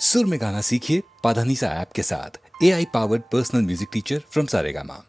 सुर में गाना सीखिए पाधानीसा ऐप के साथ। AI powered personal music teacher from Saregama.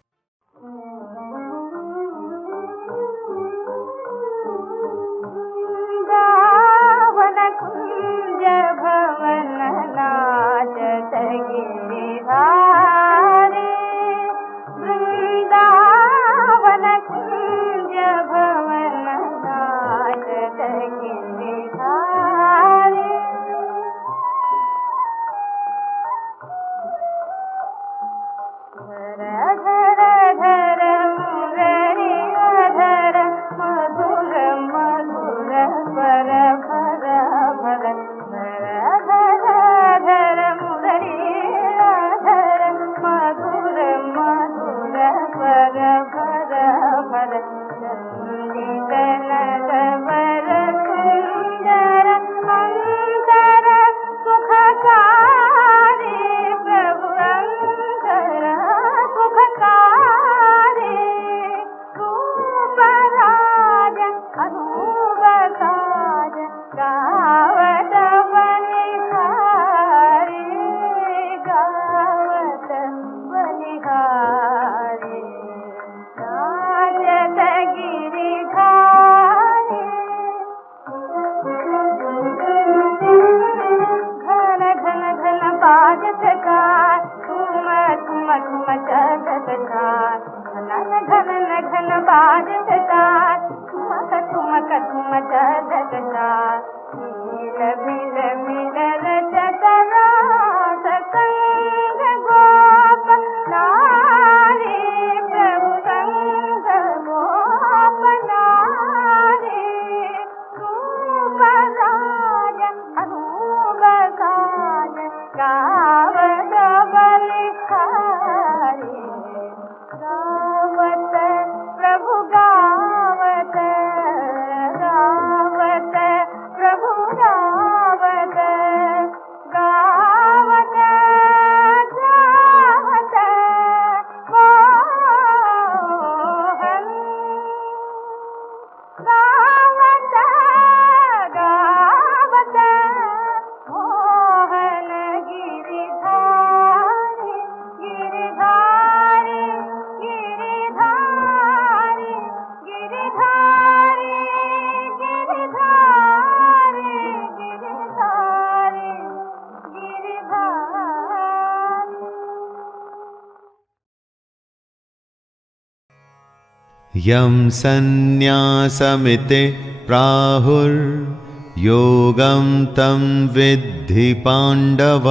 यं सन्न्यासमिति प्राहुर्योगं तं विद्धि पाण्डव।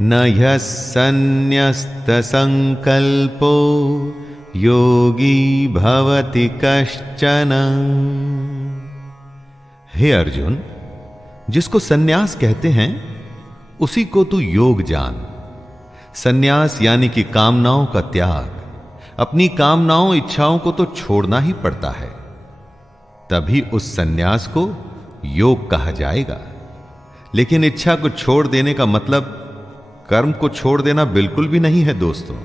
न ह्यः सन्न्यस्तसङ्कल्पो योगी भवति कश्चन। हे अर्जुन, जिसको सन्यास कहते हैं उसी को तू योग जान। सन्यास यानी कि कामनाओं का त्याग। अपनी कामनाओं इच्छाओं को तो छोड़ना ही पड़ता है, तभी उस सन्यास को योग कहा जाएगा। लेकिन इच्छा को छोड़ देने का मतलब कर्म को छोड़ देना बिल्कुल भी नहीं है दोस्तों।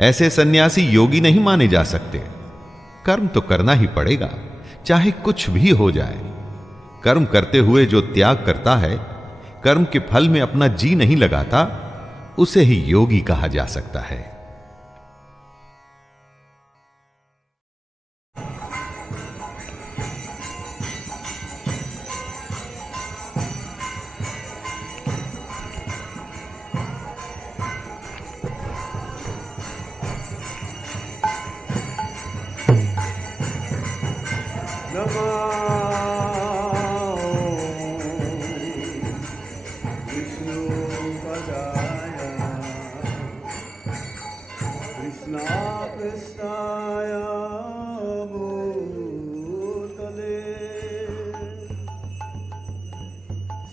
ऐसे सन्यासी योगी नहीं माने जा सकते। कर्म तो करना ही पड़ेगा, चाहे कुछ भी हो जाए। कर्म करते हुए जो त्याग करता है, कर्म के फल में अपना जी नहीं लगाता, उसे ही योगी कहा जा सकता है।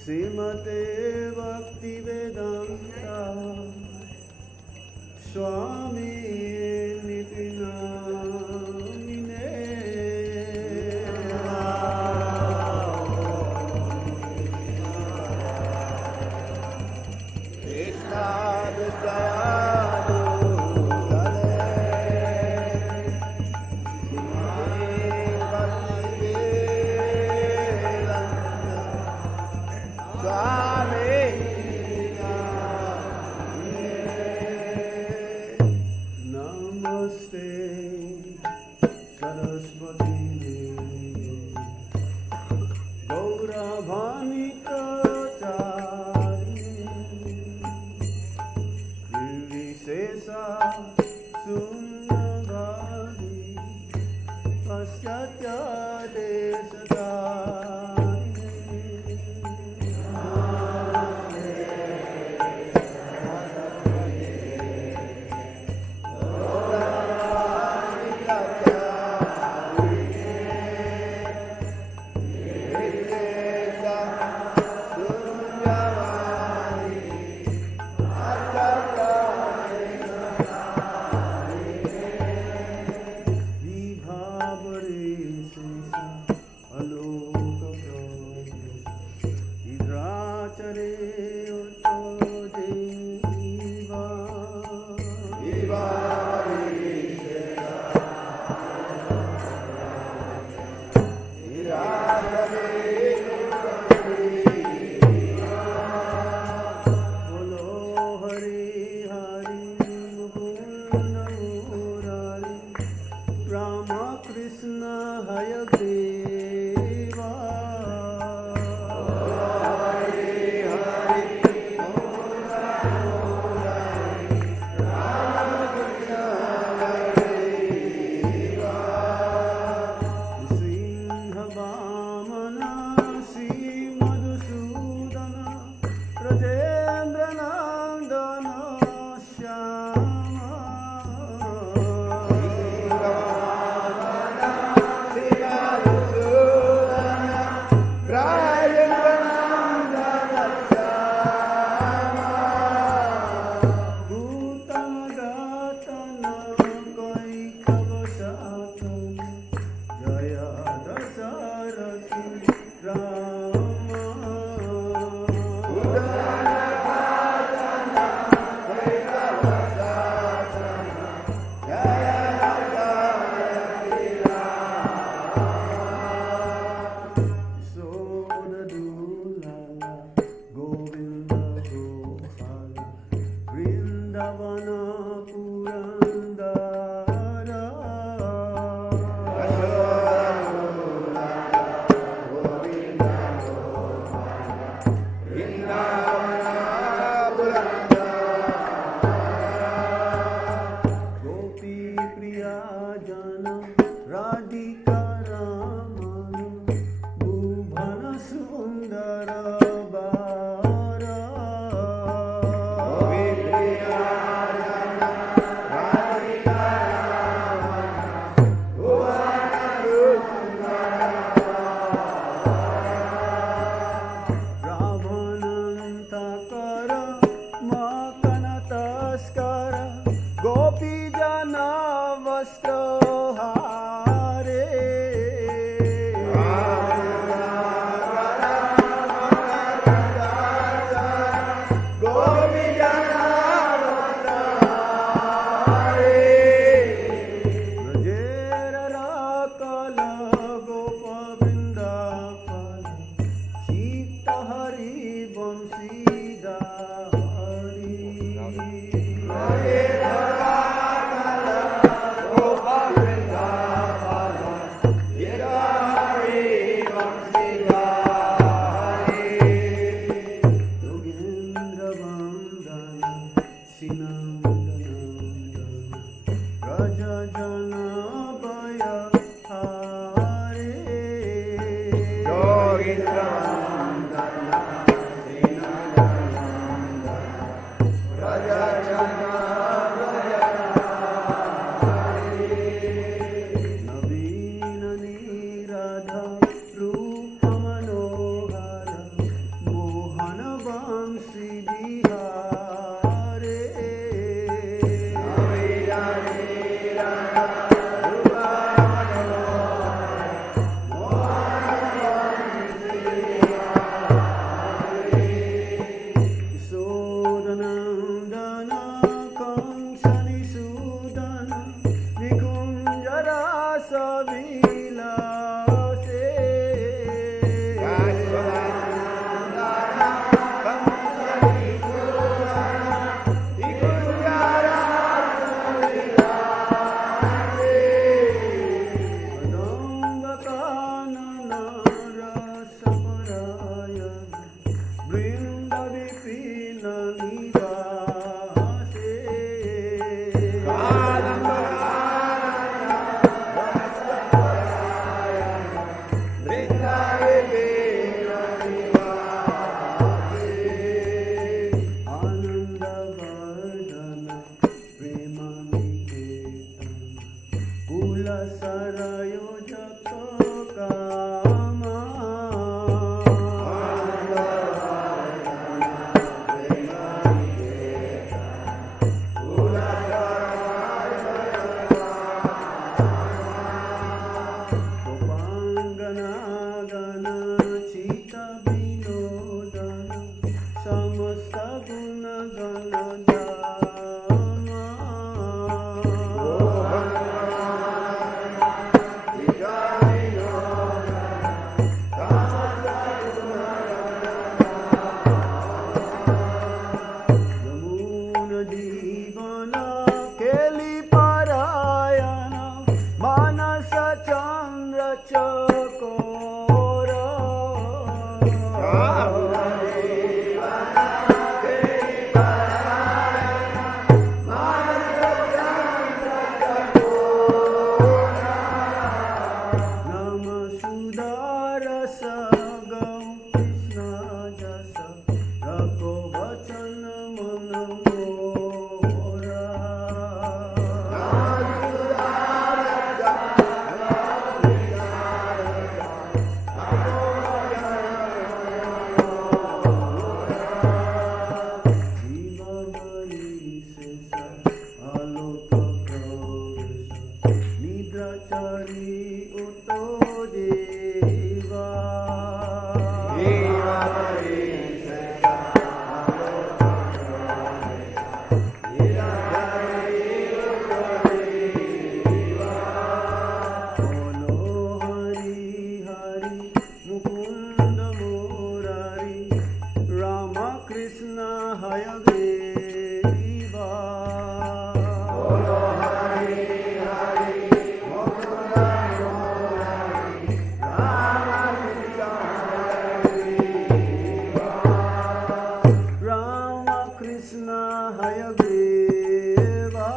श्रीमते भक्ति वेदांता स्वामी निति नामिने। Swami ब्रजेन्द्रनन्दन श्यामा भूतमगतन कैकवशातन जय दशरथि Rama Sodadulala, Govinda Gopala, Vrindavana Purandara. Gopi Priya Jana, Radhika Ramana, Bhuvana Sundara Bara. Ravanantakara, Makanataskara, Gopi Jana Vastrahare. Brajerakala Gopavindapala, Sitahari Vansidhari. Yogendra Vandana, Sinandana, Raja Jana Baya Hare. Yogendra Vandana, Sinandana, Raja Jana Baya Hare. Navina Niradha, Rupa Manohara, Mohana Vamsi Vihare. Kisodanandana Kamsani Sudana, Nikunjarasa Vilase. Kadambakanana Rasamaraya, Brinda Vipina Nivase. Ananda Vardhana, Premaniketan, Kula Sarayo Japakama. Gopangana Gana Chita Vinodana, Samasta Guna Gana Dama. Yamuna Jivana, Keli Parayana, Manasa Chandra Chakora. को वचन मन मोरा जीवनमयी से आलोक प्रवेश निद्राचारी उतो देवा बोलो हरि हरि मुकुंद मुरारी राम कृष्ण हय ग्रीवा बोलो हरि हरि मुकुंद मुरारी राम कृष्ण हय ग्रीवा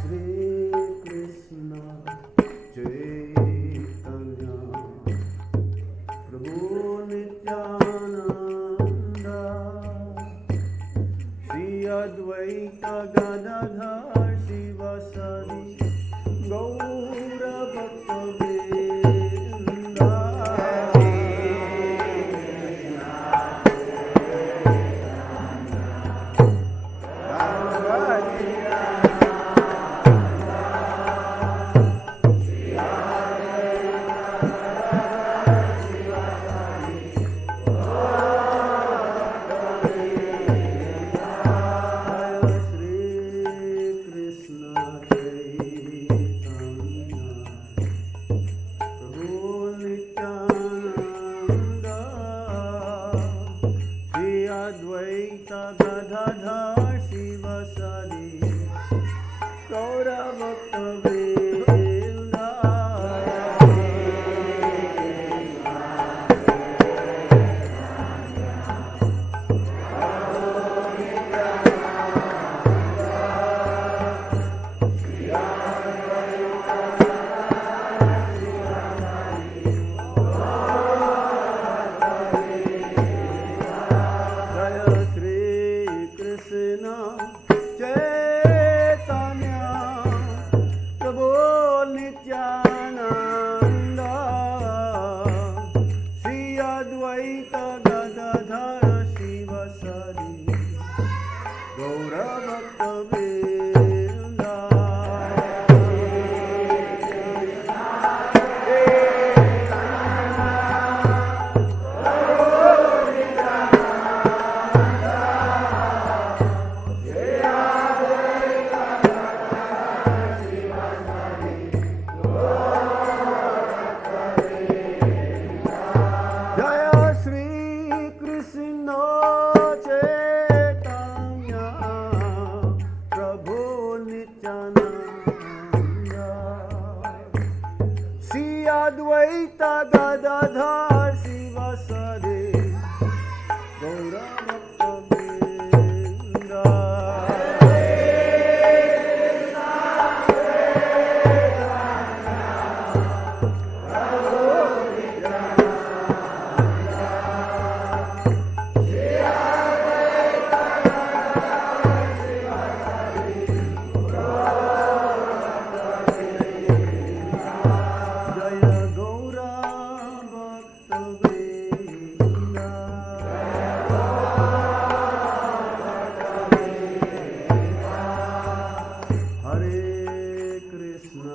श्री कृष्ण चैतन्य प्रभु नित्यानंद श्री अद्वैत गदाधर शिवसदि गौर भक्तवृंद अद्वैत गदाधर शिवसदि गौर भक्तवृंद जय श्री कृष्ण चैतन्य प्रभु नित्यानंद श्री अद्वैत गदाधर शिवसदि गौर भक्तवृंद जय श्री कृष्ण चैतन्य प्रभु नित्यानंद श्री अद्वैत गदाधर शिवसदि गौर भक्तवृंद जय गौर भक्तवृंद हरे कृष्ण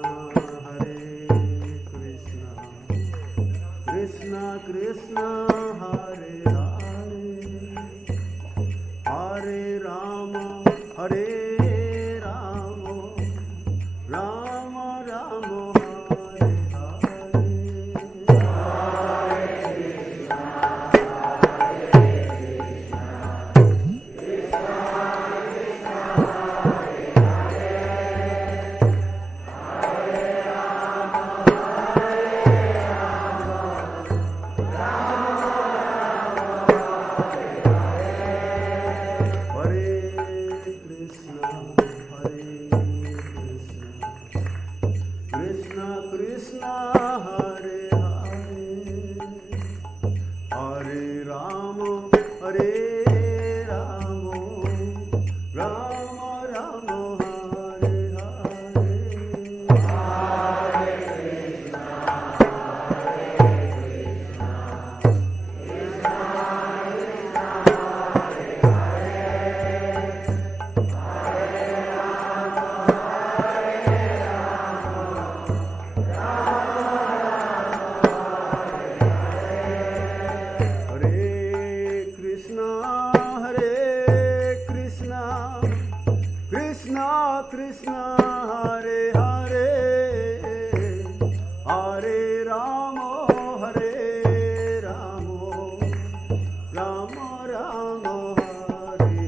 कृष्ण कृष्ण हरे हरे हरे राम राम राम हरे हरे कृष्ण राम हरे राम राम राम हरे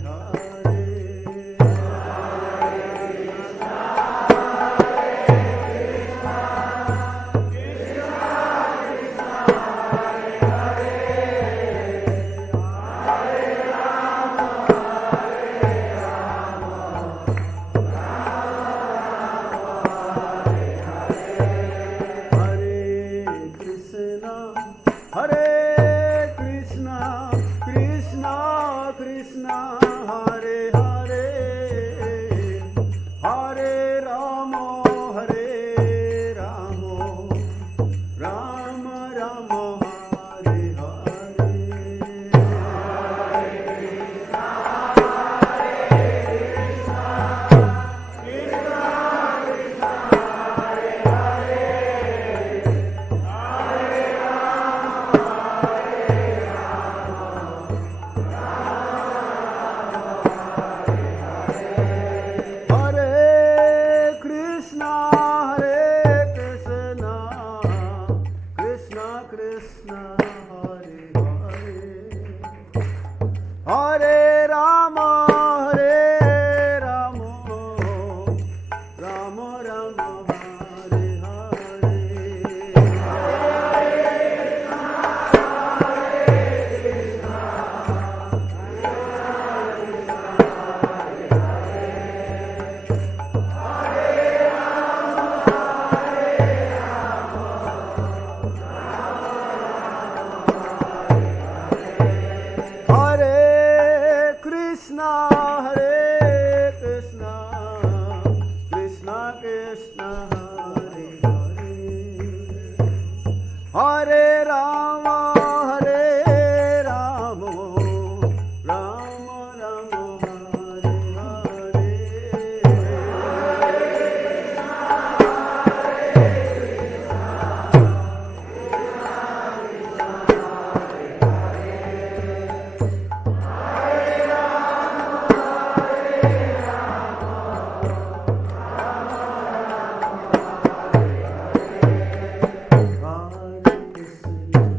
हरे कृष्णा कृष्णा हरे हरे हरे राम राम राम हरे हरे कृष्णा कृष्णा हरे हरे हरे राम राम राम हरे हरे कृष्णा कृष्णा कृष्णा हरे हरे हरे राम राम हरे हरे Hare Krishna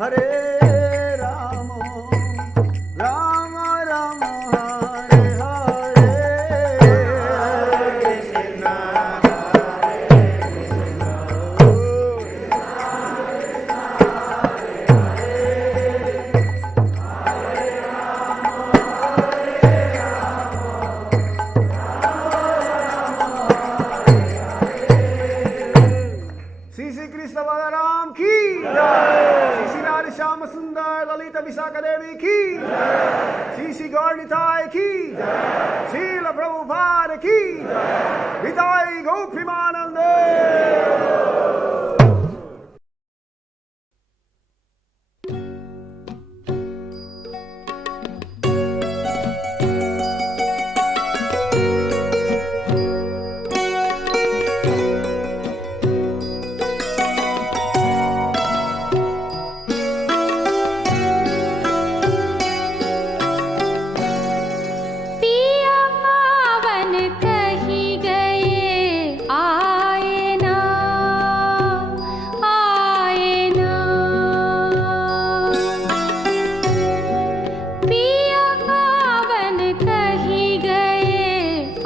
हरे राम राम राम हरे हरे श्री श्री कृष्ण बलराम की श्री श्री राधे श्याम सुंदर ललित विशाखा देवी की श्री श्री गौरनिताय की श्रील प्रभुपाद की हिताय गौप्रिमानंद पिया पावन कही गए आए ना पिया पावन कही गए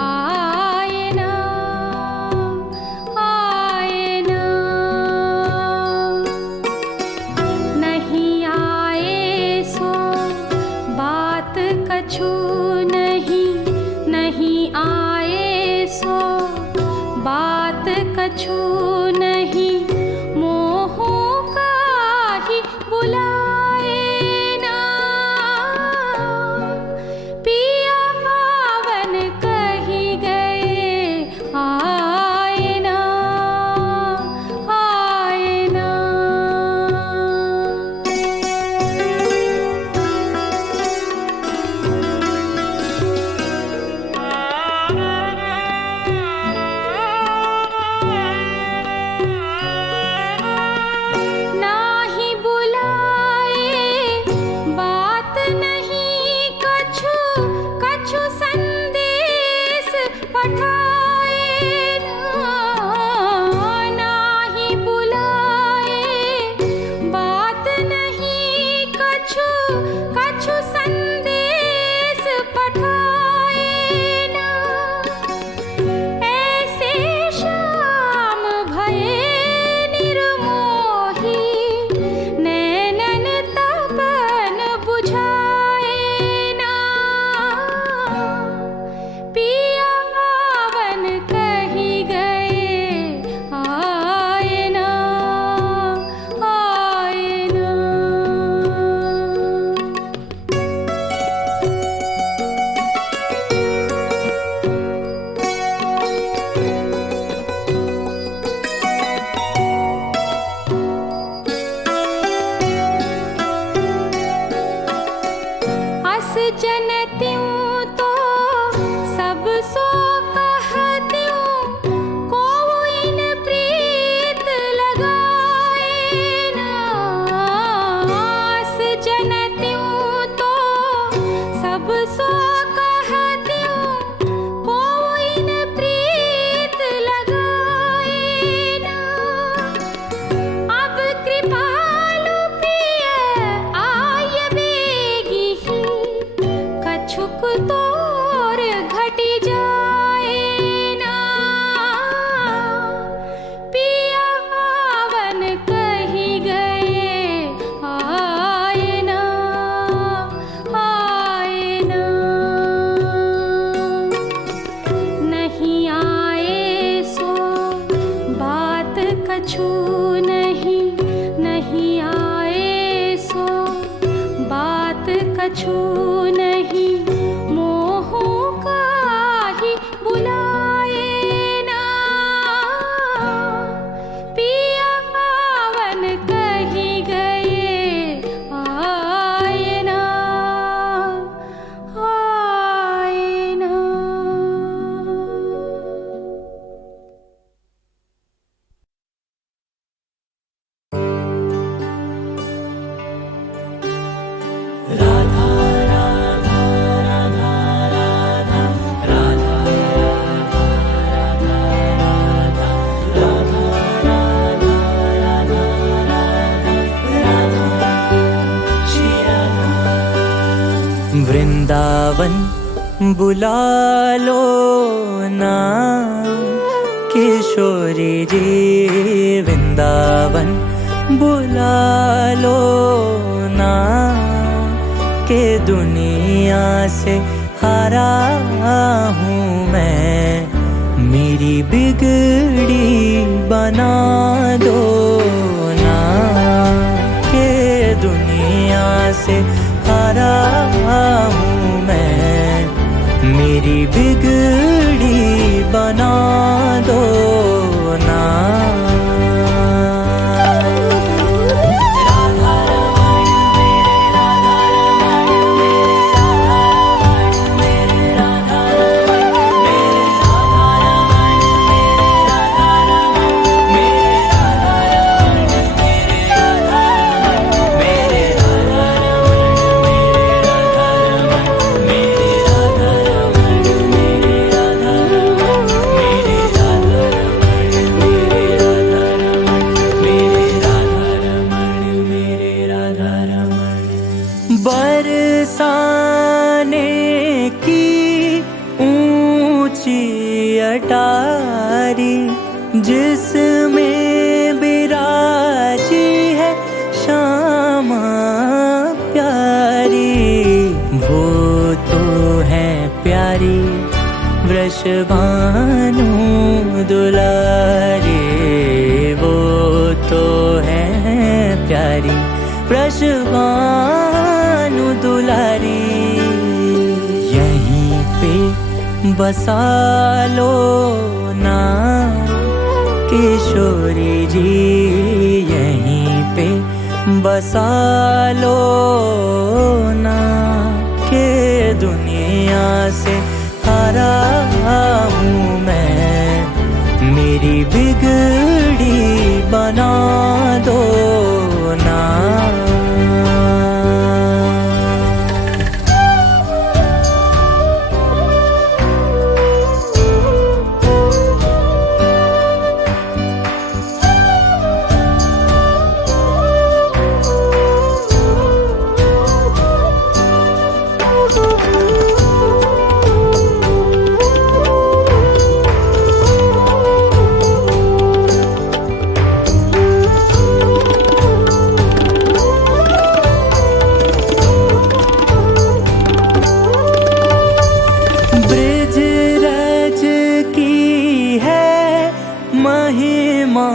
आए ना नहीं आए सो बात कछु नहीं आए सो बात कछु नहीं मोहों का ही बुलाए ना पिया पावन कही गए आए ना नाही बुलाए बात नहीं कछु संदेश पठाए नाही बुलाए बात नहीं कछु संदेश पठाए ना ऐसे श्याम भये निर्मोही नैनन तपन बुझाए ना पिया पावन कही गए आए ना अस जनत्यूं तो सब सो कहत्यूं को इन प्रीत लगाए ना अस जनत्यूं तो सब सो कहत्यूं को इन प्रीत लगाए ना अब कृपालु प्रिय आय बेगी ही कछुक तोर घटी जाए ना पिया पावन कही गए आए ना नहीं आए सो बात कछु नहीं आए सो बात कछु नहीं मोहों का ही बुलाए ना पिया पावन कही गए आए ना राधा राधा राधा राधा राधा राधा राधा राधा राधा राधा राधा राधा वृंदावन बुला लो ना किशोरी जी, वृंदावन बुला लो ना के दुनिया से हारा हूँ मैं, मेरी बिगड़ी बना दो ना के दुनिया से हारा हूँ मैं, मेरी बिगड़ी बना दो ना। राधा रमण मेरे राधा रमण मेरे राधा रमण मेरे राधा रमण मेरे राधा रमण मेरे राधा रमण मेरे राधा रमण मेरे राधा रमण मेरे राधा रमण मेरे राधा रमण मेरे राधा रमण मेरे राधा रमण मेरे राधा रमण मेरे राधा रमण मेरे राधा रमण मेरे राधा रमण। बरसाने की ऊंची अटारी जिसमें बिराजी है श्यामा प्यारी, वो तो है प्यारी वृषभानु दुलारी, वो तो है प्यारी वृषभानु दुलारी। यहीं पे बसा लो ना किशोरी जी, यहीं पे बसा लो ना के दुनिया से हारा हूँ मैं, मेरी बिगड़ी बना दो ना। ब्रिजरज की है महिमा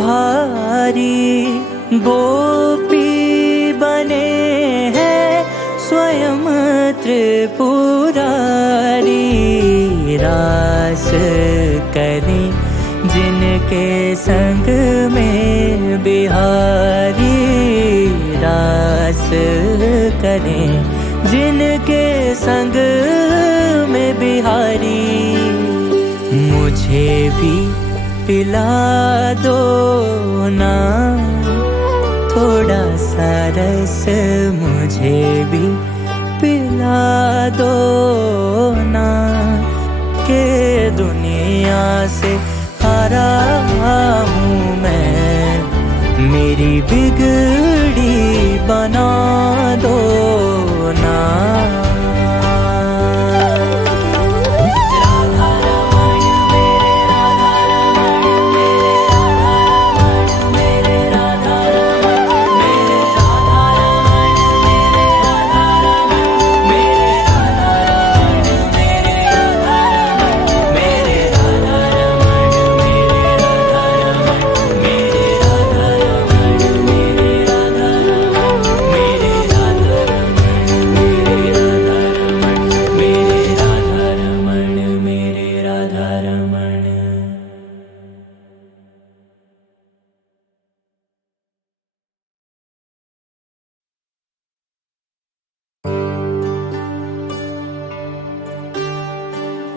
भारी, गोपी बने हैं स्वयं त्रिपुरारी, रास करें जिनके संग में बिहारी, रास करें जिनके संग में बिहारी। मुझे भी पिला दो ना थोड़ा सा रस, मुझे भी पिला दो ना के दुनिया से हारा हूँ मैं, मेरी बिगड़ी बना दो ना। राधा रमण मेरे राधा रमण मेरे राधा रमण मेरे राधा रमण मेरे राधा रमण मेरे राधा रमण मेरे राधा रमण मेरे राधा रमण मेरे राधा रमण मेरे राधा रमण मेरे राधा रमण मेरे राधा रमण मेरे राधा रमण मेरे राधा रमण मेरे राधा रमण मेरे राधा रमण।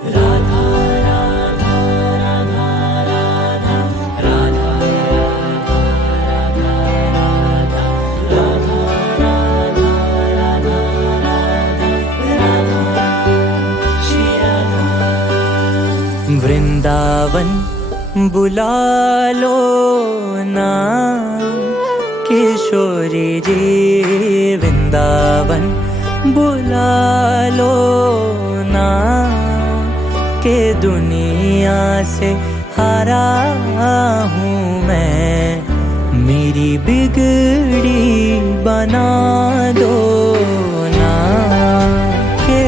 राधा राधा राधा राधा राधा राधा राधा राधा राधा राधा राधा श्री राधा। वृंदावन बुला लो ना किशोरी जी, वृंदावन बुला लो ना के दुनिया से हारा हूँ मैं, मेरी बिगड़ी बना दो ना के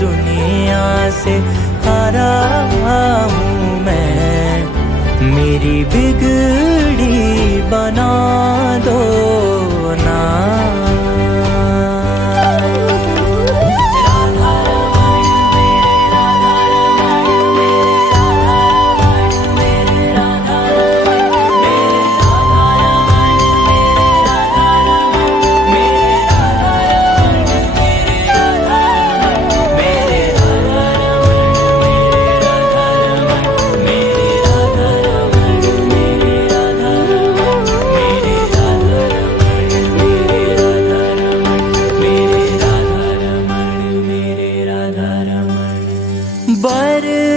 दुनिया से हारा हूँ मैं, मेरी बिगड़ी बना दो ना।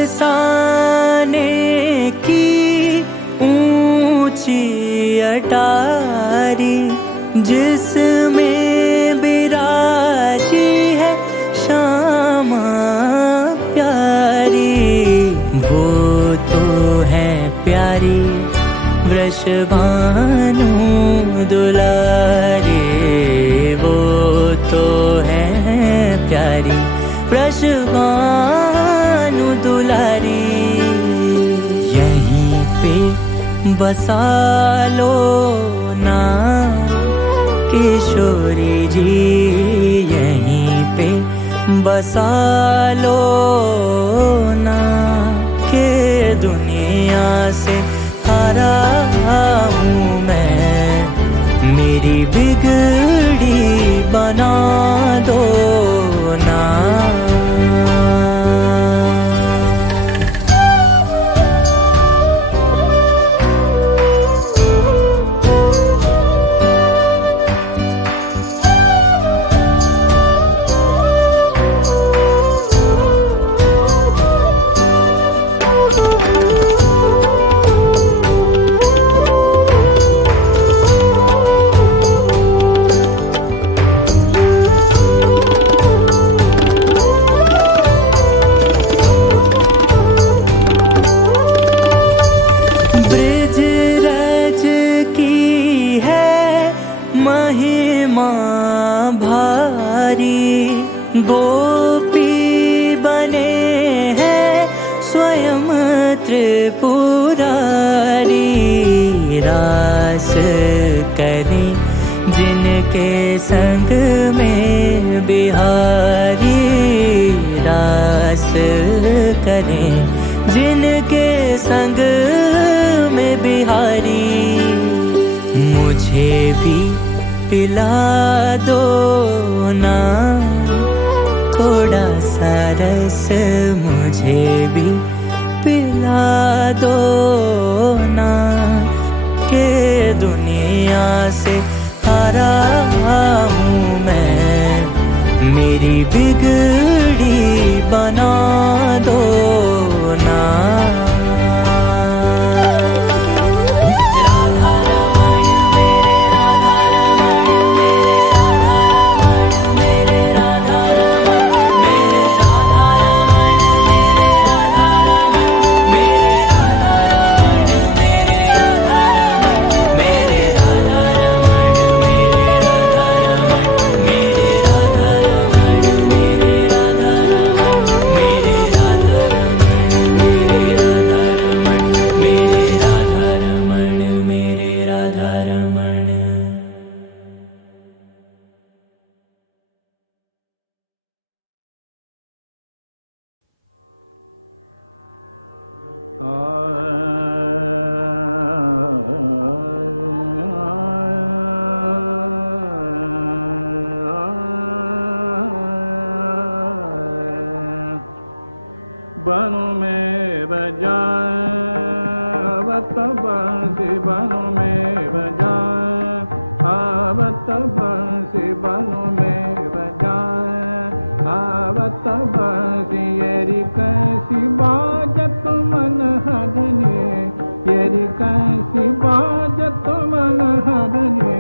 बरसाने की ऊंची अटारी जिसमें बिराजी है श्यामा प्यारी, वो तो है प्यारी वृषभानु दुलारी, वो तो है प्यारी वृषभानु दुलारी। यहीं पे बसा लो ना किशोरी जी, यहीं पे बसा लो ना के दुनिया से हारा हूँ मैं, मेरी बिगड़ी बना दो ना। महिमा भारी गोपी बने हैं स्वयं त्रिपुरारी, रास करें जिनके संग में बिहारी, रास करें जिनके संग में बिहारी। मुझे भी पिला दो ना थोड़ा सा रस, मुझे भी पिला दो ना के दुनिया से हारा हूँ मैं, मेरी बिगड़ी बना दो ना। बनु में बजावत बंसी, बनु में बजावत बंसी, बनु में बजावत बंसी। येरी कैसी बाजत मन हरने, येरी कैसी बाजत मन हरने।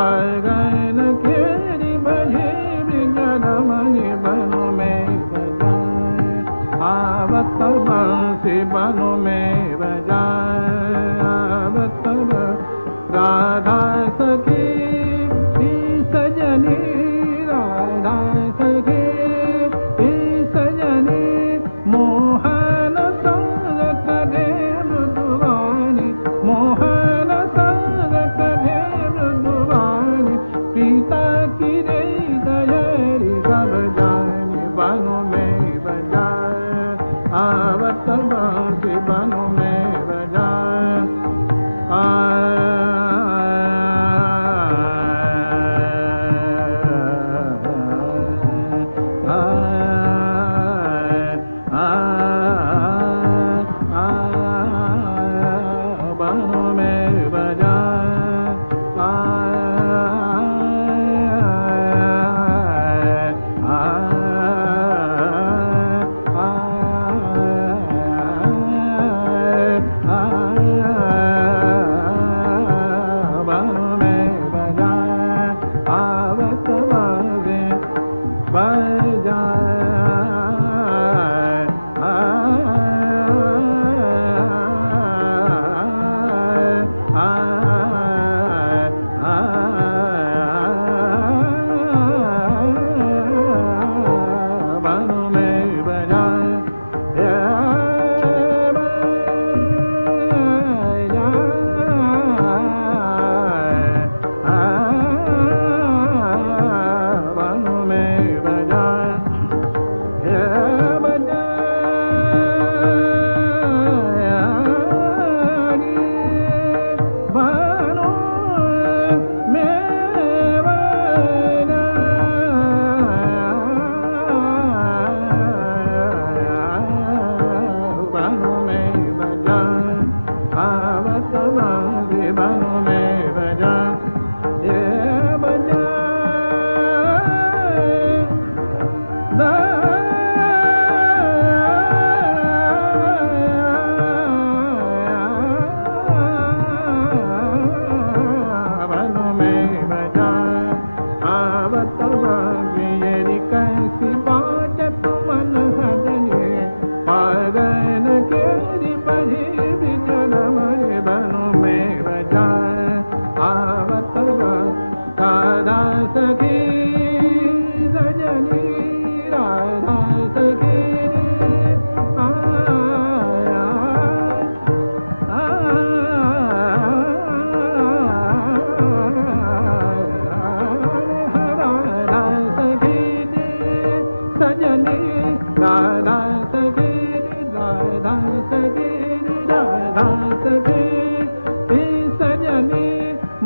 आय गैन खेरी बजे बिजरा बानों में बजावत राधा सखी सजनी राधा सखी सजनी मोहन संग करे मृदुवानी मोहन संग करे मृदुवानी पिता की रे दयारी सब जानी बानों में बजा आवत बांसुरी बानों में बजा बानों में बजा बानों में बजा आवत बाजे बजा बानों में बजा बानों में बजा बानों में बजा आवत बांसुरी बानों में बजा बजा बानों में बजा आवत बांसुरी येरी कैसी बाजत मन हजने पागन केरी बजी बिजनम रे बानों में बजा आवत राधा सखी सजनी राधा सखी राधा सखी सजनी राधा सखी राधा सखी राधा सखी सजनी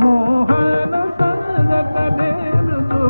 मोहन संग करे मृदु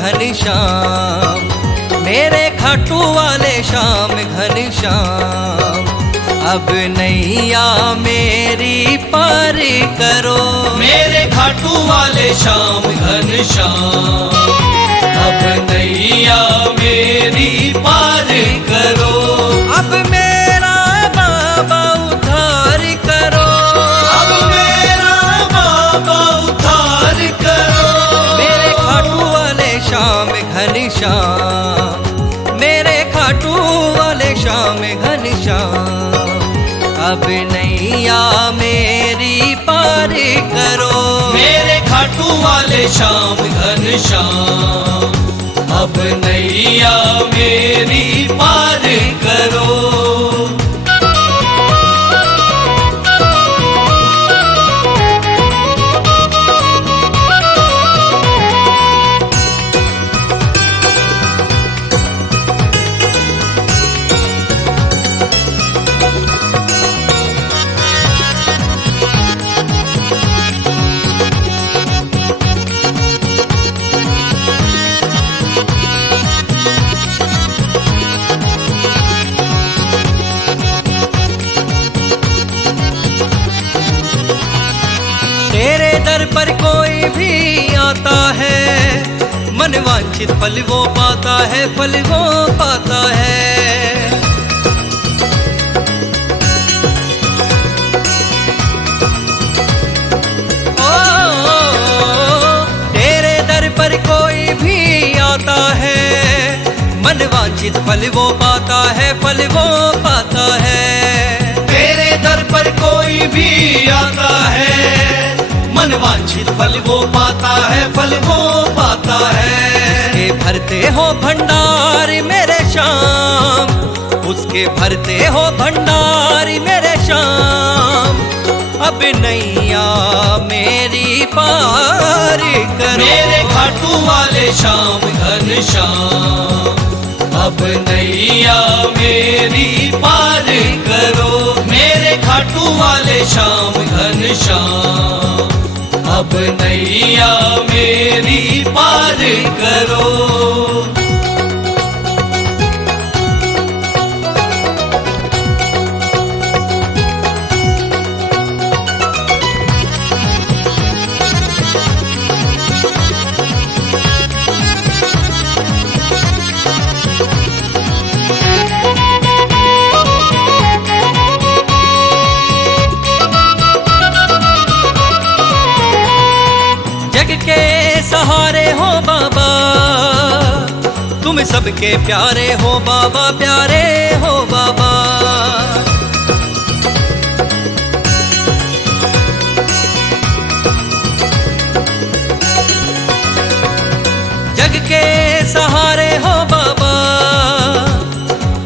घनश्याम, मेरे खाटू वाले श्याम घनश्याम, अब नैया मेरी पार करो। मेरे खाटू वाले श्याम घनश्याम, अब नैया मेरी पार करो। अब मेरा बाबा उद्धार करो, अब मेरा बाबा उद्धार करो। मेरे खाटू वाले श्याम घनश्याम, मेरे खाटू वाले श्याम घनश्याम, अब नैया मेरी पार करो। मेरे खाटू वाले श्याम घनश्याम, अब नैया मेरी पार करो। तेरे दर पर कोई भी आता है, मन वांछित फल वो पाता है, फल वो पाता है। तेरे दर पर कोई भी आता है, मन वांछित फल वो पाता है, फल वो पाता है। तेरे दर पर कोई भी आता है, मन वांछित फल वो पाता है, फल वो पाता है। उसके भरते हो भंडार मेरे श्याम, उसके भरते हो भंडार मेरे श्याम, अब नैया मेरी पार करो। मेरे खाटू वाले श्याम घनश्याम, अब नैया मेरी पार करो। मेरे खाटू वाले श्याम घनश्याम, अब नैया मेरी पार करो। तुम सबके प्यारे हो बाबा, प्यारे हो बाबा। जग के सहारे हो बाबा,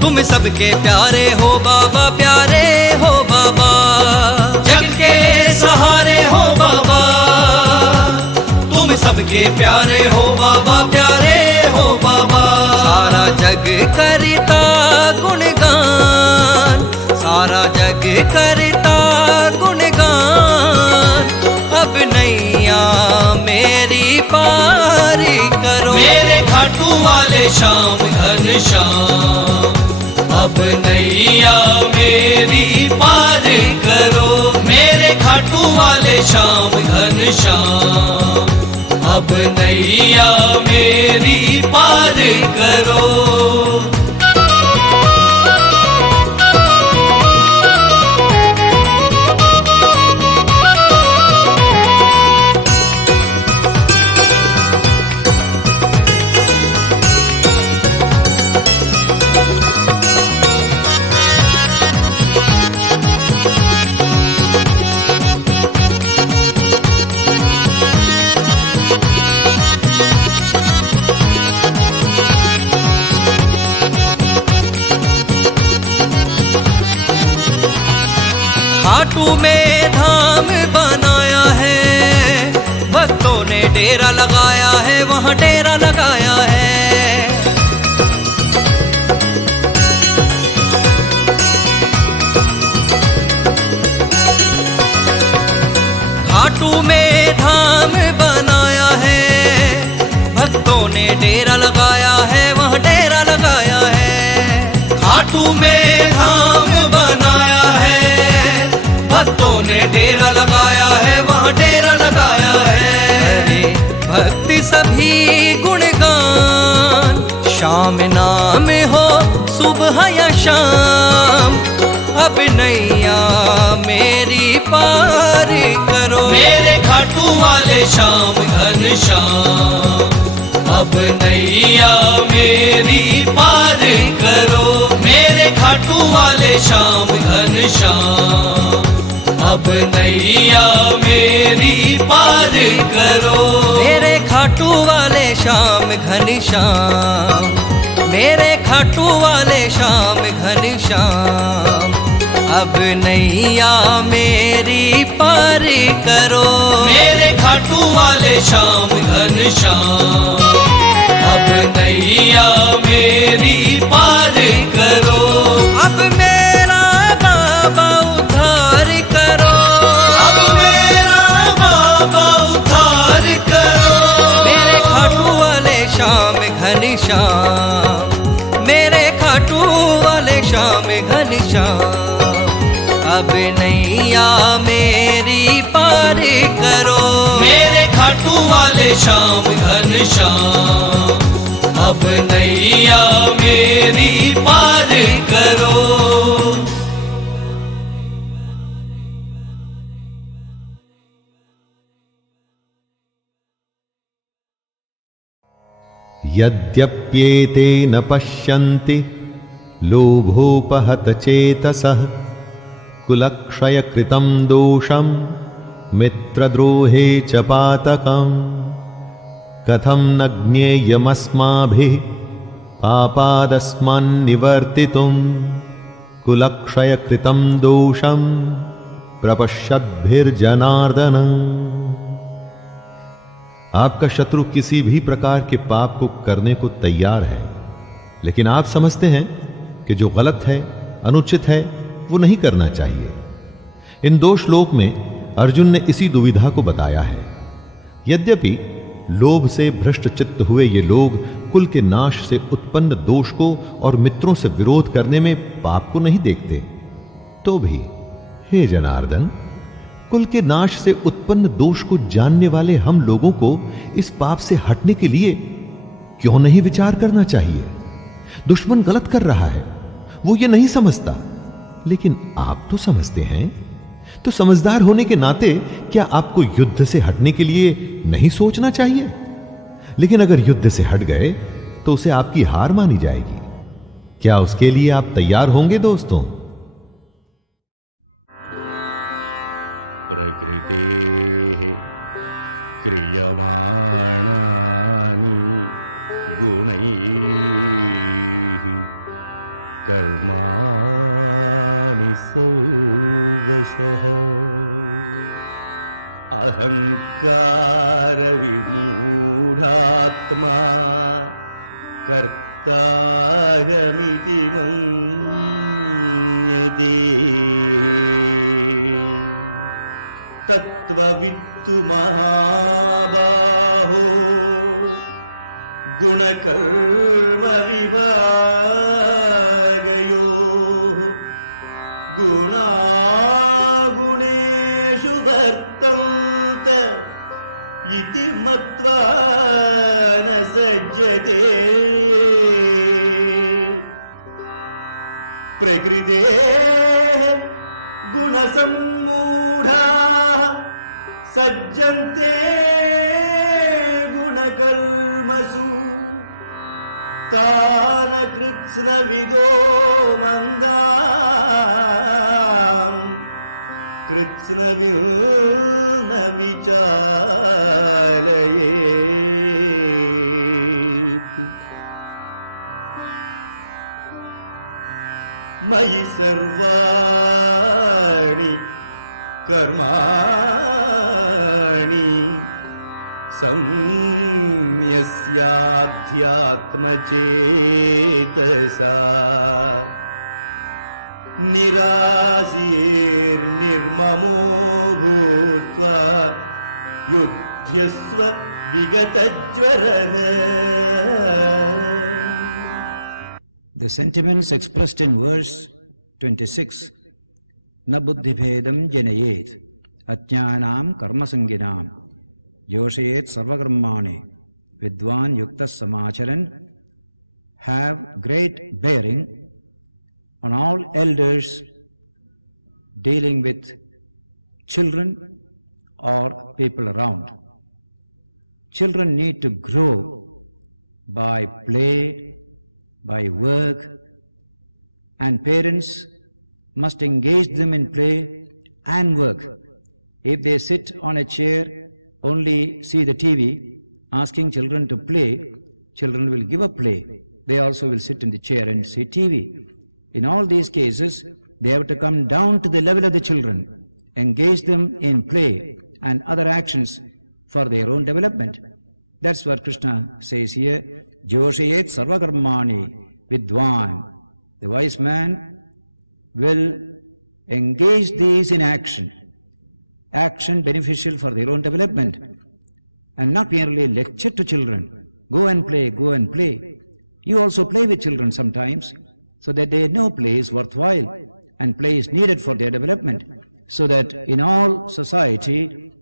तुम सबके प्यारे हो बाबा, प्यारे हो बाबा। जग के सहारे हो बाबा, तुम सबके प्यारे हो बाबा, प्यारे हो बाबा। सारा जग करता गुणगान, सारा जग करता गुणगान, अब नैया मेरी पार करो। मेरे खाटू वाले श्याम घनश्याम, अब नैया मेरी पार करो। मेरे खाटू वाले श्याम घनश्याम, अब नैया मेरी पार करो। खाटू में धाम बनाया है, भक्तों ने डेरा लगाया है, वहाँ डेरा लगाया है। खाटू में धाम बनाया है, भक्तों ने लगाया है, वहाँ डेरा लगाया है। खाटू में धाम बनाया है, भक्तों ने डेरा लगाया है, वहाँ डेरा लगाया है। भक्ति सभी गुणगान, शाम नाम हो सुबह या शाम, अब नैया मेरी पार करो। मेरे खाटू वाले श्याम घनश्याम, अब नैया मेरी पार करो। मेरे खाटू वाले श्याम घनश्याम, अब नैया मेरी पार करो। मेरे खाटू वाले श्याम घनश्याम, मेरे खाटू वाले श्याम घनश्याम, अब नैया मेरी पार करो। मेरे खाटू वाले श्याम घनश्याम, अब नैया मेरी पार करो। अब मेरा बाबा उद्धार करो, अब मेरा बाबा उद्धार करो। मेरे खाटू वाले श्याम घनश्याम, मेरे खाटू वाले श्याम घनश्याम, अब नैया मेरी पार करो। मेरे खाटू वाले श्याम घनश्याम, अब नैया मेरी पार करो। यद्यप्येते न पश्यन्ति लोभोपहत चेतसः कुलक्षयकृतं दोषं मित्रद्रोहे च पातकम् कथं न ज्ञेयमस्माभिः पापादस्मान्निवर्तितुं कुलक्षयकृतं दोषं प्रपश्यद्भिर्जनार्दन। आपका शत्रु किसी भी प्रकार के पाप को करने को तैयार है, लेकिन आप समझते हैं कि जो गलत है, अनुचित है, वो नहीं करना चाहिए। इन दो श्लोक में अर्जुन ने इसी दुविधा को बताया है। यद्यपि लोभ से भ्रष्ट चित्त हुए ये लोग कुल के नाश से उत्पन्न दोष को और मित्रों से विरोध करने में पाप को नहीं देखते, तो भी हे जनार्दन, कुल के नाश से उत्पन्न दोष को जानने वाले हम लोगों को इस पाप से हटने के लिए क्यों नहीं विचार करना चाहिए? दुश्मन गलत कर रहा है, वो ये नहीं समझता, लेकिन आप तो समझते हैं। तो समझदार होने के नाते क्या आपको युद्ध से हटने के लिए नहीं सोचना चाहिए? लेकिन अगर युद्ध से हट गए तो उसे आपकी हार मानी जाएगी। क्या उसके लिए आप तैयार होंगे दोस्तों? प्रकृतेः क्रियमाणानि गुणैः कर्माणि सर्वशः अहंकार विमूढात्मा कर्ताहमिति मन्यते तत्त्ववित्तु महाबाहो गुणकर्म विभागयोः गुणागुणेषु वर्तन्त इति मत्वा न सज्जते प्रकृतेः गुणसम्मूढाः सज्जन्ते गुणकर्मसु तान कृत्स्नविदो मन्दान् कृत्स्नविदो न विचालयेत् मयि सर्वाणि कर्माणि संन्यस्याध्यात्मचेतसा निराशीर्निर्ममो भूत्वा युध्यस्व विगतज्वरः The sentiments expressed in verse 26, Na buddhibhedam janayet ajnanam karmasanginam yoshayet sarvakarmani vidwan yuktas samacharan, have great bearing on all elders dealing with children or people around. Children need to grow by play, by work, and parents must engage them in play and work. If they sit on a chair, only see the TV, asking children to play, children will give up play. They also will sit in the chair and see TV. In all these cases, they have to come down to the level of the children, engage them in play and other actions for their own development. That's what Krishna says here. Joshayet sarvakarmani vidwan. The wise man will engage these in action beneficial for their own development, and not merely lecture to children. Go and play, go and play. You also play with children sometimes, so that they know play is worthwhile and play is needed for their development, so that in all society,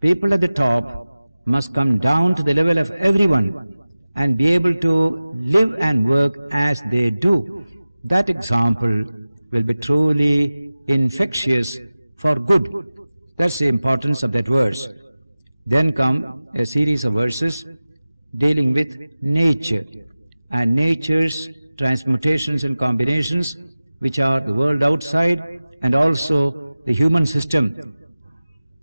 people at the top must come down to the level of everyone and be able to live and work as they do. That example will be truly infectious for good. That's the importance of that verse. Then come a series of verses dealing with nature and nature's transmutations and combinations, which are the world outside and also the human system,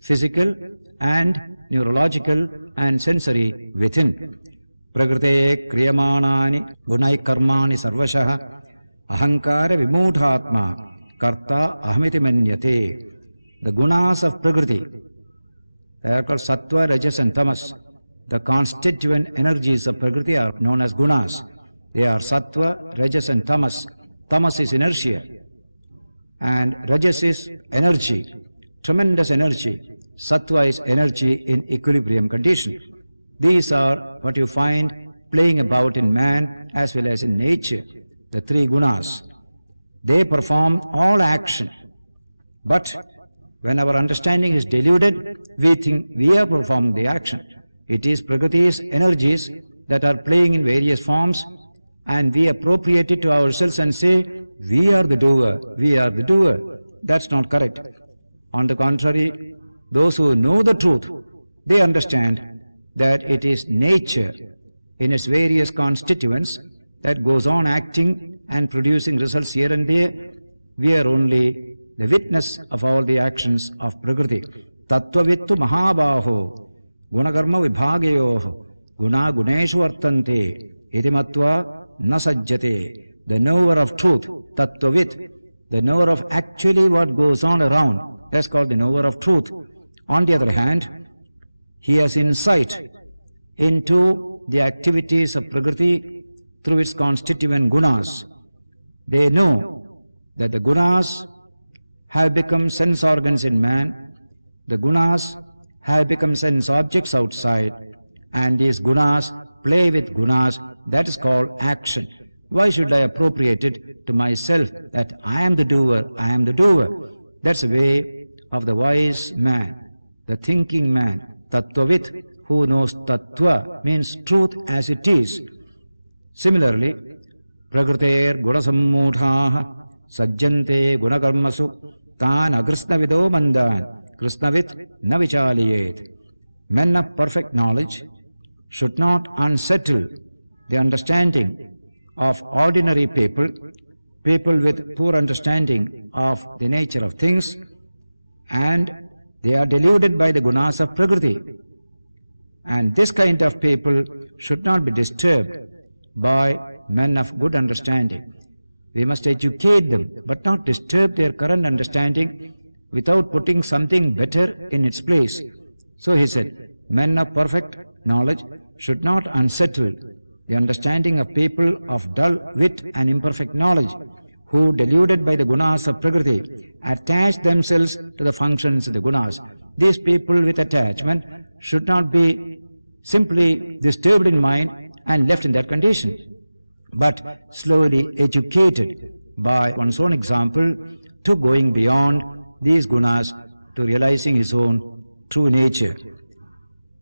physical and neurological and sensory within. Prakrite kriyamanani gunai karmani sarvashaha ahankara vimudhatma karta ahamiti manyate. The gunas of Prakriti, they are called Sattva, Rajas and Tamas. The constituent energies of Prakriti are known as gunas. They are Sattva, Rajas and Tamas. Tamas is inertia and Rajas is energy, tremendous energy. Sattva is energy in equilibrium condition. These are what you find playing about in man as well as in nature, the three gunas. They perform all action, but when our understanding is deluded, we think we are performing the action. It is Prakriti's energies that are playing in various forms, and we appropriate it to ourselves and say, we are the doer, we are the doer. That's not correct. On the contrary, those who know the truth, they understand that it is nature in its various constituents that goes on acting and producing results here and there. We are only the witness of all the actions of Prakriti. Tattvavittu mahabaho gunakarma vibhagayoho guna guneshu vartante iti matva na sajjate. The knower of truth, tattvavit, the knower of actually what goes on around, that's called the knower of truth. On the other hand, he has insight into the activities of Prakriti through its constituent gunas. They know that the gunas have become sense organs in man, the gunas have become sense objects outside, and these gunas play with gunas. That is called action. Why should I appropriate it to myself that I am the doer, I am the doer? That's the way of the wise man, the thinking man, tattvavit, who knows tattva, means truth as it is. Similarly, prakriter gunasammudhaha sajjante gunakarmasu tan agrisnavido mandan krishnavit na vichaliyet. Men of perfect knowledge should not unsettle the understanding of ordinary people, people with poor understanding of the nature of things, and they are deluded by the gunas of Prakriti. And this kind of people should not be disturbed by men of good understanding. We must educate them, but not disturb their current understanding without putting something better in its place. So he said, men of perfect knowledge should not unsettle the understanding of people of dull wit and imperfect knowledge, who, deluded by the gunas of Prakriti, attach themselves to the functions of the gunas. These people with attachment should not be simply disturbed in mind and left in that condition, but slowly educated by one's own example to going beyond these gunas to realizing his own true nature.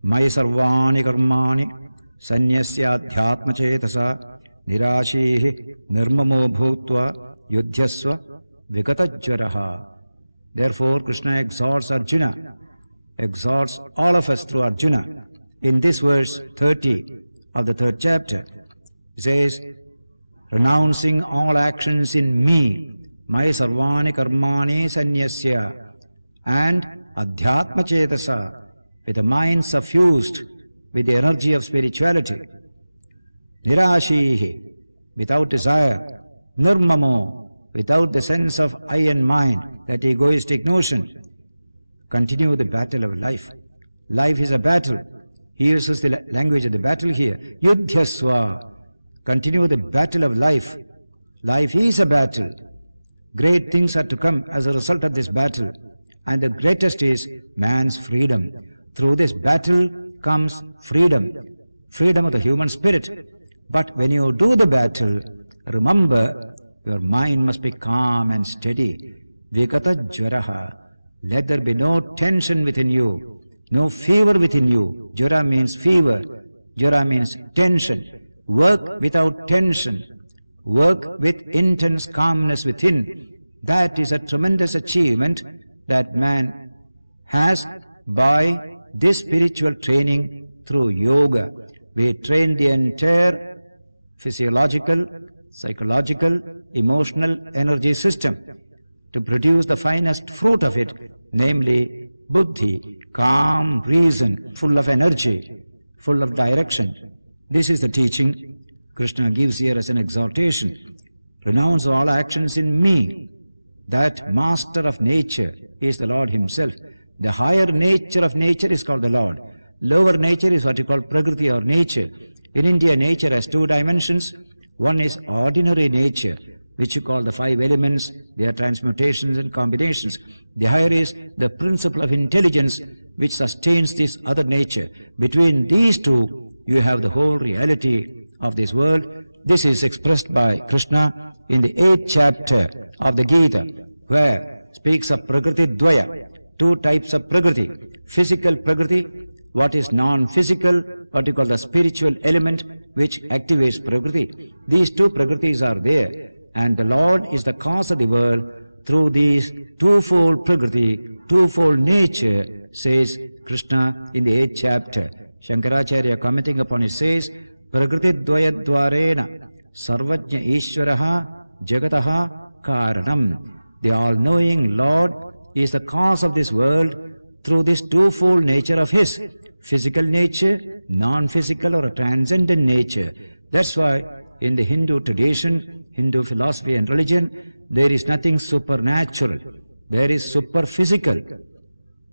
Maya sarvani karmani sanyasya adhyatma chetasa nirashihi nirmamo bhutva yudhyasva vikatajvaraha. Therefore, Krishna exhorts Arjuna, exhorts all of us through Arjuna. In this verse 30 of the 3rd chapter, he says, renouncing all actions in me, Maya sarvani karmani sanyasya, and adhyatma chetasa, with a mind suffused with the energy of spirituality. Nirashihi, without desire. Nirmamo, without the sense of I and mine, that egoistic notion. Continue the battle of life. Life is a battle. He uses the language of the battle here. Yudhyasva, continue the battle of life. Life is a battle. Great things are to come as a result of this battle. And the greatest is man's freedom. Through this battle comes freedom. Freedom of the human spirit. But when you do the battle, remember, your mind must be calm and steady. Vikatajvaraha. Let there be no tension within you, no fever within you. Jara means fever. Jara means tension. Work without tension. Work with intense calmness within. That is a tremendous achievement that man has by this spiritual training through yoga. We train the entire physiological, psychological, emotional energy system to produce the finest fruit of it, namely buddhi, calm reason, full of energy, full of direction. This is the teaching Krishna gives here as an exhortation. Renounce all actions in me. That master of nature is the Lord himself. The higher nature of nature is called the Lord. Lower nature is what you call prakriti or nature. In India, nature has 2 dimensions. One is ordinary nature, which you call the 5 elements, their transmutations and combinations. The higher is the principle of intelligence, which sustains this other nature. Between these two, you have the whole reality of this world. This is expressed by Krishna in the 8th chapter of the Gita, where speaks of Prakriti Dvaya, 2 types of Prakriti. Physical Prakriti, what is non-physical, what you call the spiritual element, which activates Prakriti. These 2 Prakritis are there, and the Lord is the cause of the world through these twofold Prakriti, twofold nature, says Krishna in the 8th chapter. Shankaracharya commenting upon it says, Prakriti Dvaya Dvarena Sarvajna Ishvaraha Jagataha Karanam. The all-knowing Lord is the cause of this world through this twofold nature of His, physical nature, non-physical or a transcendent nature. That's why in the Hindu tradition, Hindu philosophy and religion, there is nothing supernatural. There is superphysical,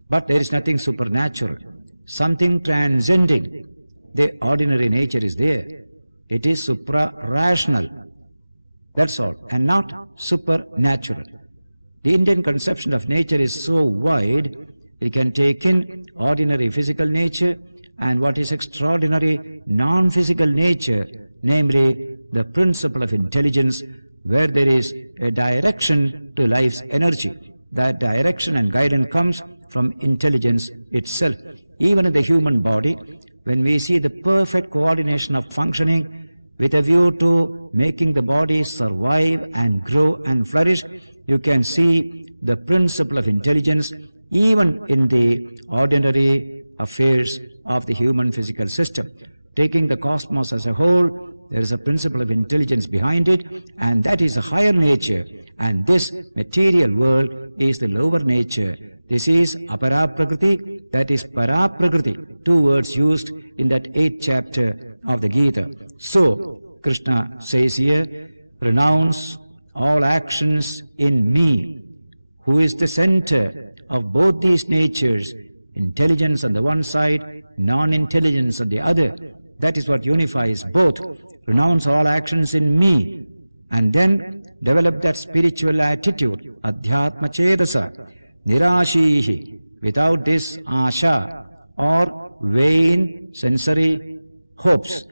but there is nothing supernatural. Something transcending. The ordinary nature is there. It is supra-rational. That's all, and not supernatural. The Indian conception of nature is so wide, it can take in ordinary physical nature and what is extraordinary non-physical nature, namely the principle of intelligence, where there is a direction to life's energy. That direction and guidance comes from intelligence itself. Even in the human body, when we see the perfect coordination of functioning with a view to making the body survive and grow and flourish, you can see the principle of intelligence even in the ordinary affairs of the human physical system. Taking the cosmos as a whole, there is a principle of intelligence behind it, and that is a higher nature, and this material world is the lower nature. This is apara prakriti, that is para prakriti, 2 words used in that 8th chapter of the Gita. So, Krishna says here, renounce all actions in me, who is the center of both these natures, intelligence on the one side, non-intelligence on the other. That is what unifies both. Renounce all actions in me, and then develop that spiritual attitude, adhyatma chetasa, nirashihi, without this asha or vain sensory hopes.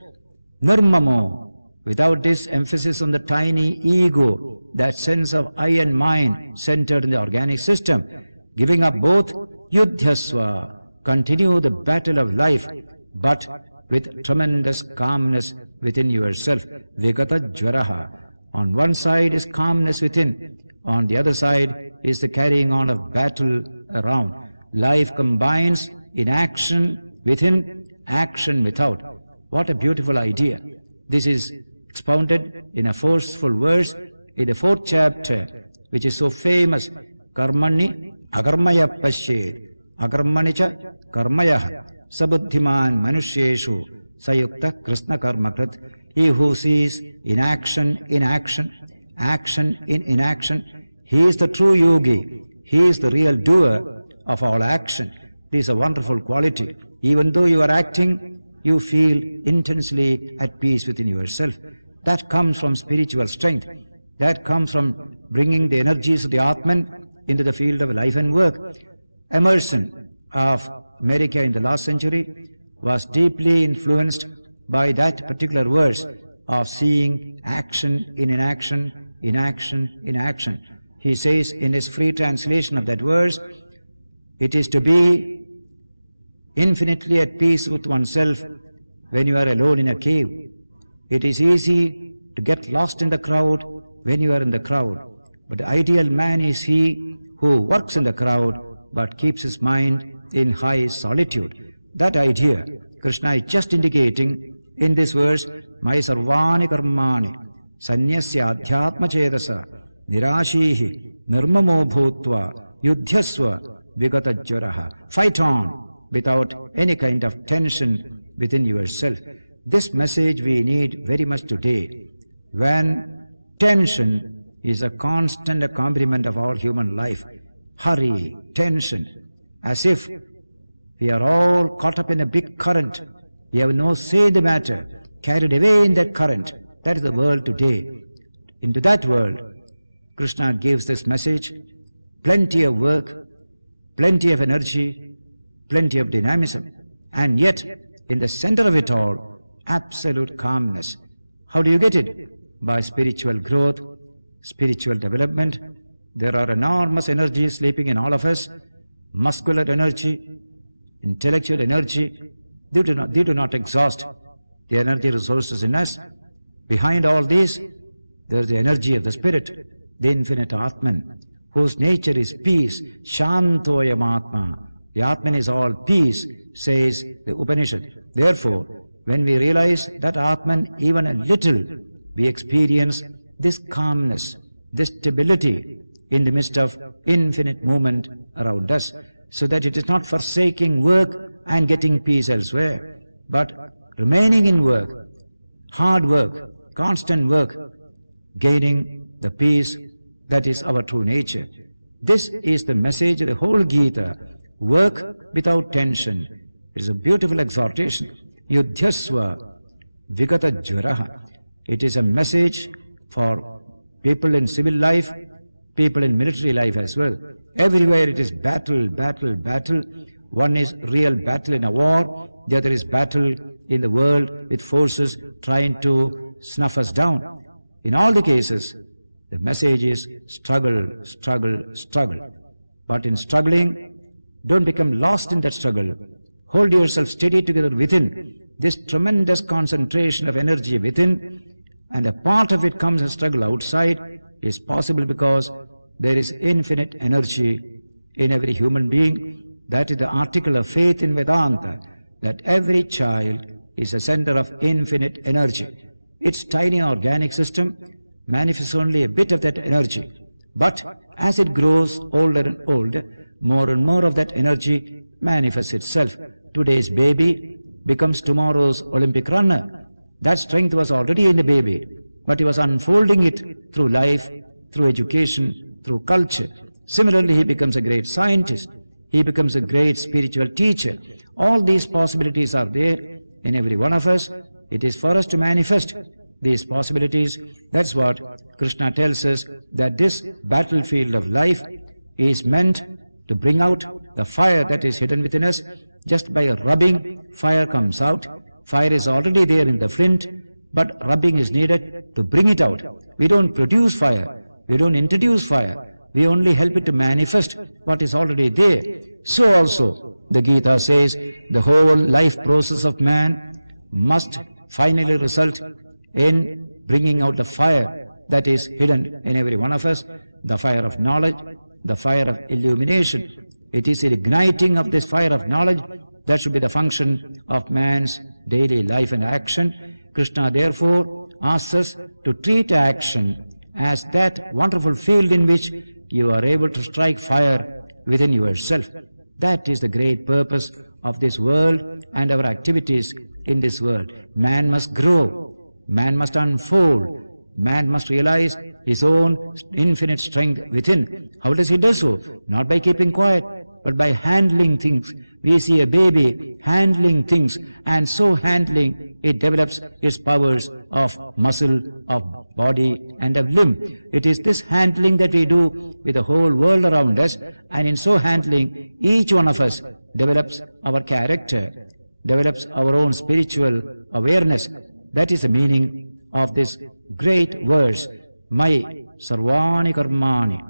Nirmamo, Without this emphasis on the tiny ego, that sense of I and mine centered in the organic system, giving up both, yudhyasva, continue the battle of life, but with tremendous calmness within yourself. Vigata jvaraha. On one side is calmness within, on the other side is the carrying on of battle around. Life combines in action within, action without. What a beautiful idea. This is expounded in a forceful verse in the 4th chapter, which is so famous. Karmani agarmaya pasyet, agarmanicha karmayah, sabuddhiman manusyeshu, sayukta krishna karmakrit. He who sees inaction in action, action in inaction, he is the true yogi. He is the real doer of all action. This is a wonderful quality. Even though you are acting, you feel intensely at peace within yourself. That comes from spiritual strength. That comes from bringing the energies of the Atman into the field of life and work. Emerson of America in the last century was deeply influenced by that particular verse of seeing action in inaction, inaction in action. He says in his free translation of that verse, it is to be infinitely at peace with oneself when you are alone in a cave. It is easy to get lost in the crowd when you are in the crowd. But the ideal man is he who works in the crowd but keeps his mind in high solitude. That idea Krishna is just indicating in this verse, Mai sarvani karmani sanyasya adhyatma chedasa nirashihi nirmamo bhutva yudhyasva vigata jvaraha. Fight on without any kind of tension within yourself. This message we need very much today, when tension is a constant accompaniment of all human life. Hurry, tension, as if we are all caught up in a big current. We have no say in the matter, carried away in that current. That is the world today. Into that world, Krishna gives this message: plenty of work, plenty of energy, plenty of dynamism, and yet in the center of it all, absolute calmness. How do you get it? By spiritual growth, spiritual development. There are enormous energies sleeping in all of us, muscular energy, intellectual energy. They do not exhaust the energy resources in us. Behind all these, there is the energy of the spirit, the infinite Atman, whose nature is peace. Shantoyam Atma. The Atman is all peace, says the Upanishad. Therefore, when we realize that Atman even a little, we experience this calmness, this stability in the midst of infinite movement around us, so that it is not forsaking work and getting peace elsewhere, but remaining in work, hard work, constant work, gaining the peace that is our true nature. This is the message of the whole Gita. Work without tension. It is a beautiful exhortation. Yudhyasva vigata jvaraha. It is a message for people in civil life, people in military life as well. Everywhere it is battle, battle, battle. One is real battle in a war, the other is battle in the world with forces trying to snuff us down. In all the cases, the message is struggle, struggle, struggle. But in struggling, don't become lost in that struggle. Hold yourself steady together within. This tremendous concentration of energy within, and a part of it comes and struggle outside, is possible because there is infinite energy in every human being. That is the article of faith in Vedanta, that every child is a center of infinite energy. Its tiny organic system manifests only a bit of that energy. But as it grows older and older, more and more of that energy manifests itself. Today's baby becomes tomorrow's Olympic runner. That strength was already in the baby, but he was unfolding it through life, through education, through culture. Similarly, he becomes a great scientist. He becomes a great spiritual teacher. All these possibilities are there in every one of us. It is for us to manifest these possibilities. That's what Krishna tells us, that this battlefield of life is meant to bring out the fire that is hidden within us. Just by rubbing, fire comes out. Fire is already there in the flint. but rubbing is needed to bring it out. We don't produce fire, we don't introduce fire, we only help it to manifest what is already there. So also, the Gita says, the whole life process of man must finally result in bringing out the fire that is hidden in every one of us, the fire of knowledge, the fire of illumination. It is the igniting of this fire of knowledge that should be the function of man's daily life and action. Krishna therefore asks us to treat action as that wonderful field in which you are able to strike fire within yourself. That is the great purpose of this world and our activities in this world. Man must grow, man must unfold, man must realize his own infinite strength within. How does he do so? Not by keeping quiet, but by handling things. We see a baby handling things, and so handling, it develops its powers of muscle, of body, and of limb. It is this handling that we do with the whole world around us, and in so handling, each one of us develops our character, develops our own spiritual awareness. That is the meaning of this great verse, Mai Sarvani Karmani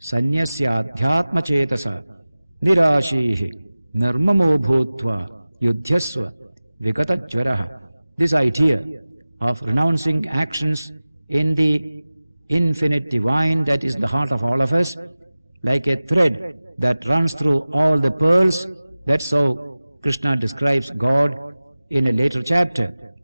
Sanyasya Adhyatma Chetasa Nirashihi Nirmamo Bhutva Yudhyasva Vikata Jvaraha. This idea of renouncing actions in the infinite divine that is the heart of all of us, like a thread that runs through all the pearls. That's how Krishna describes God in a later chapter.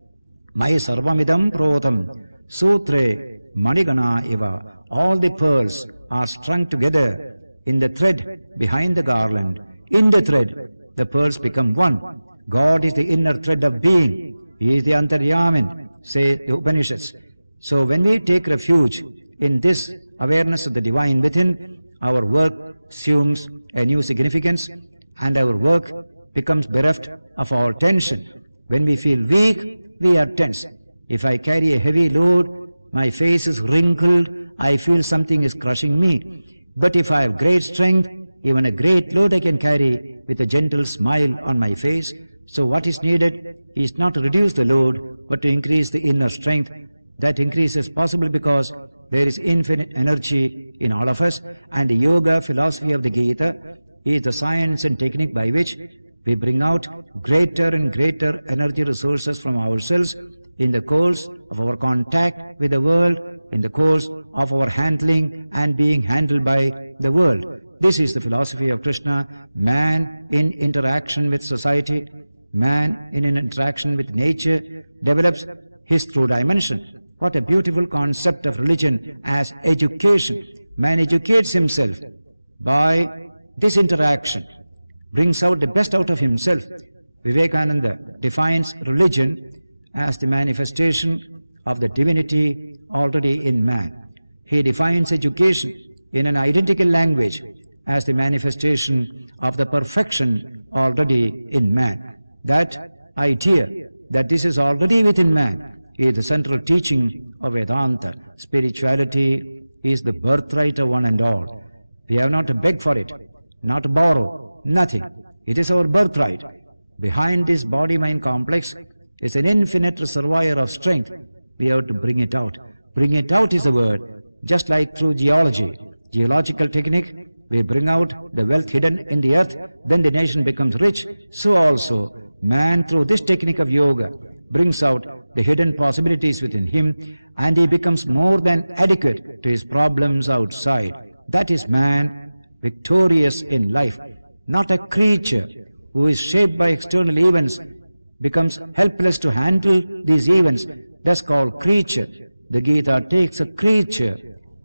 Mai sarvamidam protam sutre manigana iva. All the pearls are strung together in the thread behind the garland. In the thread, the pearls become one. God is the inner thread of being. He is the Antaryamin, say the Upanishads. So when we take refuge in this awareness of the divine within, our work assumes a new significance, and our work becomes bereft of all tension. When we feel weak, we are tense. If I carry a heavy load, my face is wrinkled, I feel something is crushing me. But if I have great strength, even a great load I can carry with a gentle smile on my face. So what is needed is not to reduce the load, but to increase the inner strength. That increase is possible because there is infinite energy in all of us, and the yoga philosophy of the Gita is the science and technique by which we bring out greater and greater energy resources from ourselves in the course of our contact with the world, in the course of our handling and being handled by the world. This is the philosophy of Krishna. Man in interaction with society, man in an interaction with nature develops his true dimension. What a beautiful concept of religion as education. Man educates himself by this interaction, brings out the best out of himself. Vivekananda defines religion as the manifestation of the divinity already in man. He defines education in an identical language as the manifestation of the perfection already in man. That idea that this is already within man is the central teaching of Vedanta. Spirituality is the birthright of one and all. We have not to beg for it, not to borrow, nothing. It is our birthright. Behind this body-mind complex is an infinite reservoir of strength. We have to bring it out. Bring it out is the word. Just like through geology, geological technique, we bring out the wealth hidden in the earth, then the nation becomes rich. So also, man through this technique of yoga brings out the hidden possibilities within him, and he becomes more than adequate to his problems outside. That is man victorious in life, not a creature who is shaped by external events, becomes helpless to handle these events. That's called creature. The Gita takes a creature,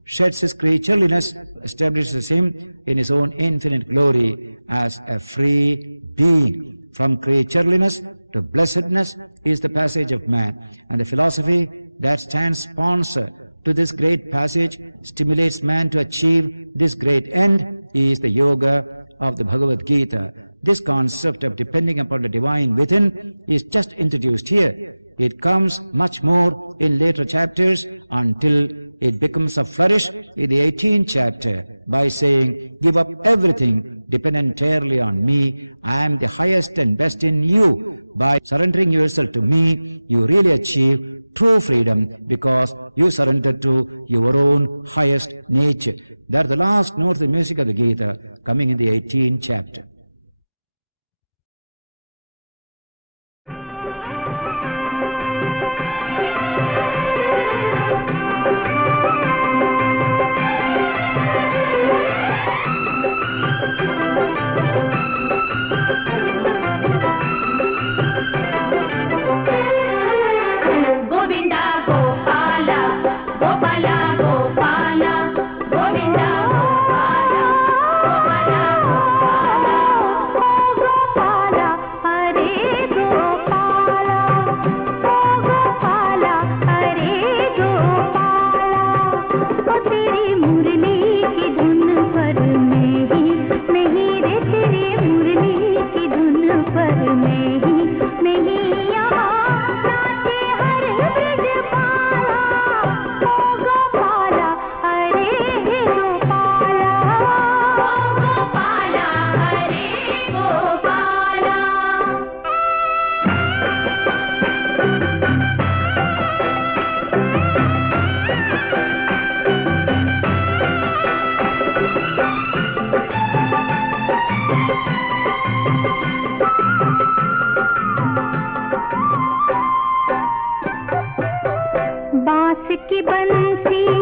sheds his creatureliness, establishes him in his own infinite glory as a free being. From creatureliness to blessedness is the passage of man. And the philosophy that stands sponsor to this great passage, stimulates man to achieve this great end, is the yoga of the Bhagavad Gita. This concept of depending upon the divine within is just introduced here. It comes much more in later chapters until it becomes a flourish in the 18th chapter. by saying, give up everything, depend entirely on me, I am the highest and best in you. By surrendering yourself to me, you really achieve true freedom because you surrender to your own highest nature. That's the last note of the music of the Gita coming in the 18th chapter. की बंसी